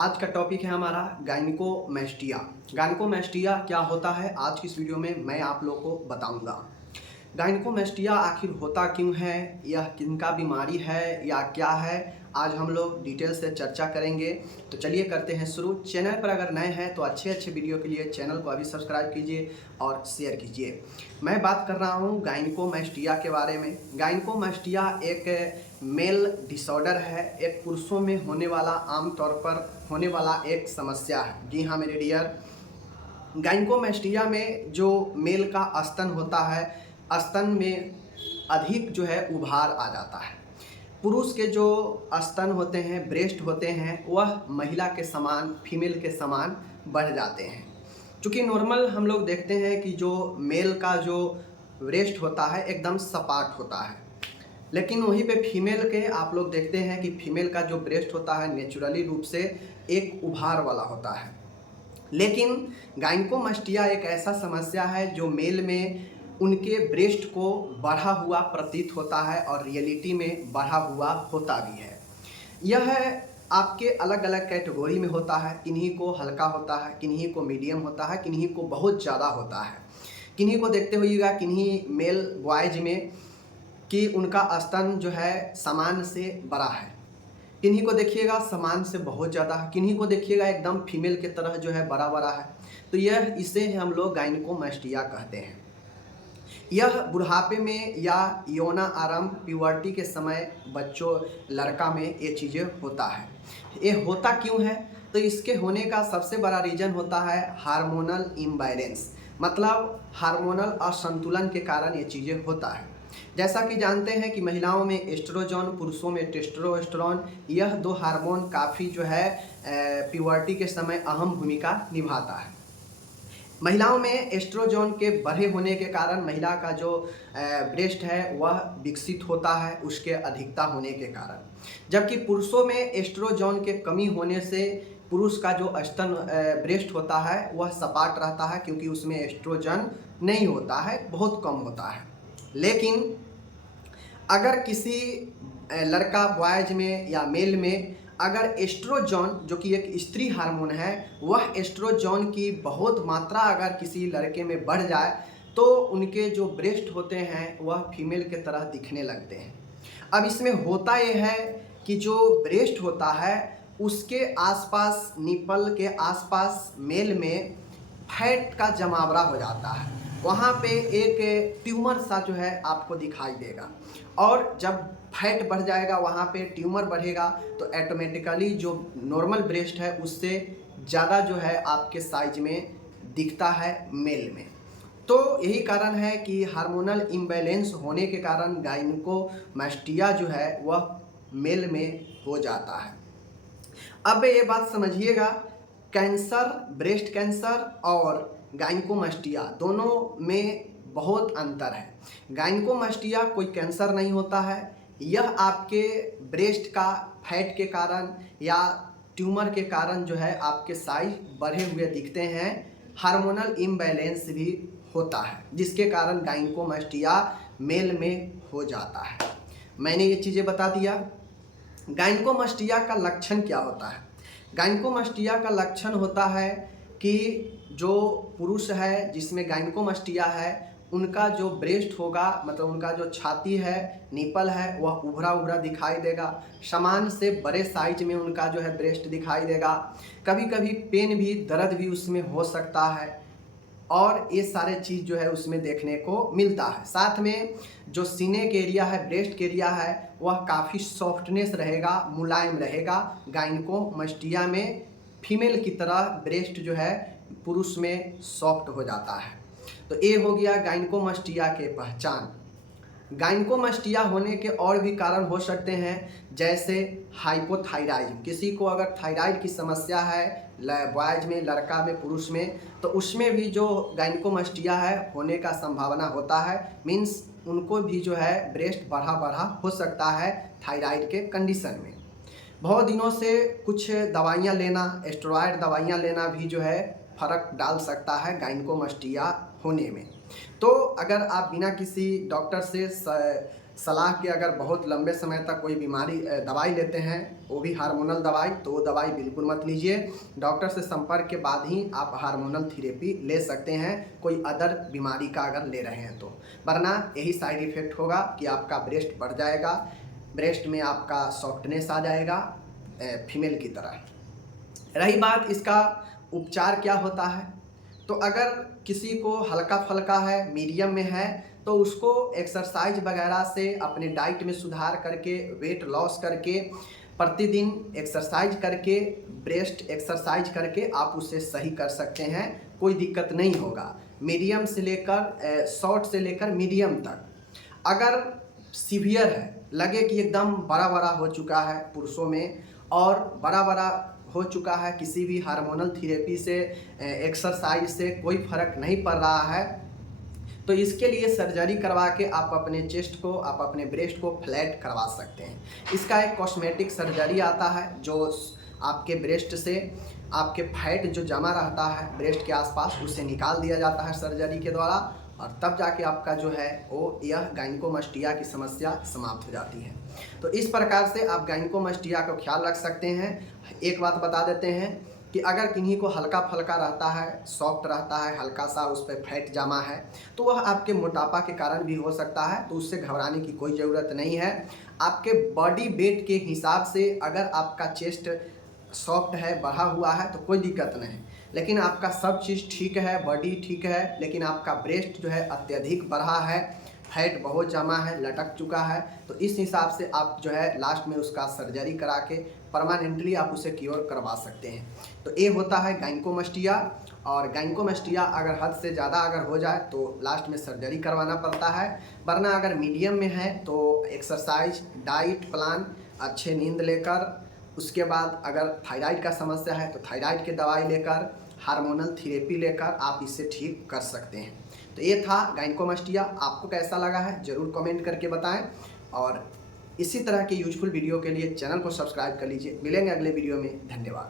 आज का टॉपिक है हमारा गायनिकोमैस्टिया। गायनिकोमैस्टिया क्या होता है, आज की इस वीडियो में मैं आप लोगों को बताऊंगा। गायनिकोमैस्टिया आखिर होता क्यों है, यह किनका बीमारी है या क्या है, आज हम लोग डिटेल से चर्चा करेंगे। तो चलिए करते हैं शुरू। चैनल पर अगर नए हैं तो अच्छे अच्छे वीडियो के लिए चैनल को अभी सब्सक्राइब कीजिए और शेयर कीजिए। मैं बात कर रहा हूँ गायनिकोमैस्टिया के बारे में। गायनिकोमैस्टिया एक मेल डिसऑर्डर है, एक पुरुषों में होने वाला, आमतौर पर होने वाला एक समस्या है। जी हाँ मेरे डियर, गायनिकोमैस्टिया में जो मेल का स्तन होता है, स्तन में अधिक जो है उभार आ जाता है। पुरुष के जो स्तन होते हैं, ब्रेस्ट होते हैं, वह महिला के समान, फीमेल के समान बढ़ जाते हैं। चूँकि नॉर्मल हम लोग देखते हैं कि जो मेल का जो ब्रेस्ट होता है एकदम सपाट होता है, लेकिन वहीं पे फीमेल के आप लोग देखते हैं कि फीमेल का जो ब्रेस्ट होता है नेचुरली रूप से एक उभार वाला होता है। लेकिन गायनिकोमैस्टिया एक ऐसा समस्या है जो मेल में उनके ब्रेस्ट को बढ़ा हुआ प्रतीत होता है और रियलिटी में बढ़ा हुआ होता भी है। यह आपके अलग अलग कैटेगरी में होता है, किन्हीं को हल्का होता है, किन्हीं को मीडियम होता है, किन्हीं को बहुत ज़्यादा होता है। किन्हीं को देखते होइएगा, किन्हीं मेल बॉयज में कि उनका स्तन जो है सामान्य से बड़ा है, किन्हीं को देखिएगा सामान्य से बहुत ज़्यादा है, किन्हीं को देखिएगा एकदम फीमेल की तरह जो है बड़ा बड़ा है। तो यह इसे हम लोग गायनिकोमैस्टिया कहते हैं। यह बुढ़ापे में या यौना आरंभ प्यूबर्टी के समय बच्चों, लड़का में ये चीज़ें होता है। ये होता क्यों है, तो इसके होने का सबसे बड़ा रीज़न होता है हार्मोनल इम्बैलेंस, मतलब हार्मोनल असंतुलन के कारण ये चीज़ें होता है। जैसा कि जानते हैं कि महिलाओं में एस्ट्रोजन, पुरुषों में टेस्टोस्टेरोन, यह दो हार्मोन काफ़ी जो है प्यूबर्टी के समय अहम भूमिका निभाता है। महिलाओं में एस्ट्रोजन के बढ़े होने के कारण महिला का जो ब्रेस्ट है वह विकसित होता है, उसके अधिकता होने के कारण। जबकि पुरुषों में एस्ट्रोजन के कमी होने से पुरुष का जो स्तन ब्रेस्ट होता है वह सपाट रहता है, क्योंकि उसमें एस्ट्रोजन नहीं होता है, बहुत कम होता है। लेकिन अगर किसी लड़का बॉयज में या मेल में अगर एस्ट्रोजन, जो कि एक स्त्री हार्मोन है, वह एस्ट्रोजन की बहुत मात्रा अगर किसी लड़के में बढ़ जाए तो उनके जो ब्रेस्ट होते हैं वह फीमेल के तरह दिखने लगते हैं। अब इसमें होता यह है कि जो ब्रेस्ट होता है उसके आसपास, निपल के आसपास मेल में फैट का जमावड़ा हो जाता है। वहाँ पे एक ट्यूमर सा जो है आपको दिखाई देगा, और जब फैट बढ़ जाएगा, वहाँ पे ट्यूमर बढ़ेगा, तो ऑटोमेटिकली जो नॉर्मल ब्रेस्ट है उससे ज़्यादा जो है आपके साइज में दिखता है मेल में। तो यही कारण है कि हार्मोनल इम्बैलेंस होने के कारण गायनिकोमैस्टिया जो है वह मेल में हो जाता है। अब ये बात समझिएगा, कैंसर, ब्रेस्ट कैंसर और गायनिकोमैस्टिया दोनों में बहुत अंतर है। गायनिकोमैस्टिया कोई कैंसर नहीं होता है, यह आपके ब्रेस्ट का फैट के कारण या ट्यूमर के कारण जो है आपके साइज बढ़े हुए दिखते हैं। हार्मोनल इम्बैलेंस भी होता है जिसके कारण गायनिकोमैस्टिया मेल में हो जाता है। मैंने ये चीज़ें बता दिया। गायनिकोमैस्टिया का लक्षण क्या होता है? गायनिकोमैस्टिया का लक्षण होता है कि जो पुरुष है जिसमें गायनिकोमैस्टिया है, उनका जो ब्रेस्ट होगा, मतलब उनका जो छाती है, निपल है, वह उभरा उभरा दिखाई देगा। सामान्य से बड़े साइज में उनका जो है ब्रेस्ट दिखाई देगा। कभी कभी पेन भी, दर्द भी उसमें हो सकता है, और ये सारे चीज़ जो है उसमें देखने को मिलता है। साथ में जो सीने के एरिया है, ब्रेस्ट के एरिया है, वह काफ़ी सॉफ्टनेस रहेगा, मुलायम रहेगा। गायनिकोमैस्टिया में फीमेल की तरह ब्रेस्ट जो है पुरुष में सॉफ्ट हो जाता है। तो ये हो गया गायनिकोमैस्टिया के पहचान। गायनिकोमैस्टिया होने के और भी कारण हो सकते हैं, जैसे हाइपोथायराइड। किसी को अगर थायराइड की समस्या है, बॉयज में, लड़का में, पुरुष में, तो उसमें भी जो गायनिकोमैस्टिया है होने का संभावना होता है। मीन्स उनको भी जो है ब्रेस्ट बढ़ा बढ़ा हो सकता है थायराइड के कंडीशन में। बहुत दिनों से कुछ दवाइयाँ लेना, स्टेरॉयड दवाइयाँ लेना भी जो है फ़र्क डाल सकता है गायनिकोमैस्टिया होने में। तो अगर आप बिना किसी डॉक्टर से सलाह के अगर बहुत लंबे समय तक कोई बीमारी दवाई लेते हैं, वो भी हार्मोनल दवाई, तो वो दवाई बिल्कुल मत लीजिए। डॉक्टर से संपर्क के बाद ही आप हार्मोनल थेरेपी ले सकते हैं, कोई अदर बीमारी का अगर ले रहे हैं तो। वरना यही साइड इफ़ेक्ट होगा कि आपका ब्रेस्ट बढ़ जाएगा, ब्रेस्ट में आपका सॉफ्टनेस आ जाएगा फीमेल की तरह। रही बात इसका उपचार क्या होता है, तो अगर किसी को हल्का फुल्का है, मीडियम में है, तो उसको एक्सरसाइज वगैरह से अपने डाइट में सुधार करके, वेट लॉस करके, प्रतिदिन एक्सरसाइज करके, ब्रेस्ट एक्सरसाइज करके आप उसे सही कर सकते हैं, कोई दिक्कत नहीं होगा। मीडियम से लेकर शॉर्ट से लेकर मीडियम तक। अगर सीवियर है, लगे कि एकदम बड़ा बड़ा हो चुका है पुरुषों में और बड़ा बड़ा हो चुका है, किसी भी हार्मोनल थेरेपी से, एक्सरसाइज से कोई फ़र्क नहीं पड़ रहा है, तो इसके लिए सर्जरी करवा के आप अपने चेस्ट को, आप अपने ब्रेस्ट को फ्लैट करवा सकते हैं। इसका एक कॉस्मेटिक सर्जरी आता है जो आपके ब्रेस्ट से आपके फैट जो जमा रहता है ब्रेस्ट के आसपास, उसे निकाल दिया जाता है सर्जरी के द्वारा, और तब जाके आपका जो है वो यह गायनिकोमास्टिया की समस्या समाप्त हो जाती है। तो इस प्रकार से आप गायनिकोमास्टिया का ख्याल रख सकते हैं। एक बात बता देते हैं कि अगर किन्हीं को हल्का फुल्का रहता है, सॉफ्ट रहता है, हल्का सा उस पर फैट जमा है, तो वह आपके मोटापा के कारण भी हो सकता है, तो उससे घबराने की कोई ज़रूरत नहीं है। आपके बॉडी वेट के हिसाब से अगर आपका चेस्ट सॉफ्ट है, बढ़ा हुआ है, तो कोई दिक्कत नहीं, लेकिन आपका सब चीज़ ठीक है, बॉडी ठीक है, लेकिन आपका ब्रेस्ट जो है अत्यधिक बढ़ा है, फैट बहुत जमा है, लटक चुका है, तो इस हिसाब से आप जो है लास्ट में उसका सर्जरी करा के परमानेंटली आप उसे क्योर करवा सकते हैं। तो ये होता है गायनिकोमास्टिया। और गायनिकोमास्टिया अगर हद से ज़्यादा अगर हो जाए तो लास्ट में सर्जरी करवाना पड़ता है। वरना अगर मीडियम में है तो एक्सरसाइज, डाइट प्लान, अच्छे नींद लेकर, उसके बाद अगर थायराइड का समस्या है तो थायराइड की दवाई लेकर, हार्मोनल थेरेपी लेकर आप इसे ठीक कर सकते हैं। तो ये था गायनिकोमास्टिया। आपको कैसा लगा है ज़रूर कमेंट करके बताएं, और इसी तरह के यूजफुल वीडियो के लिए चैनल को सब्सक्राइब कर लीजिए। मिलेंगे अगले वीडियो में। धन्यवाद।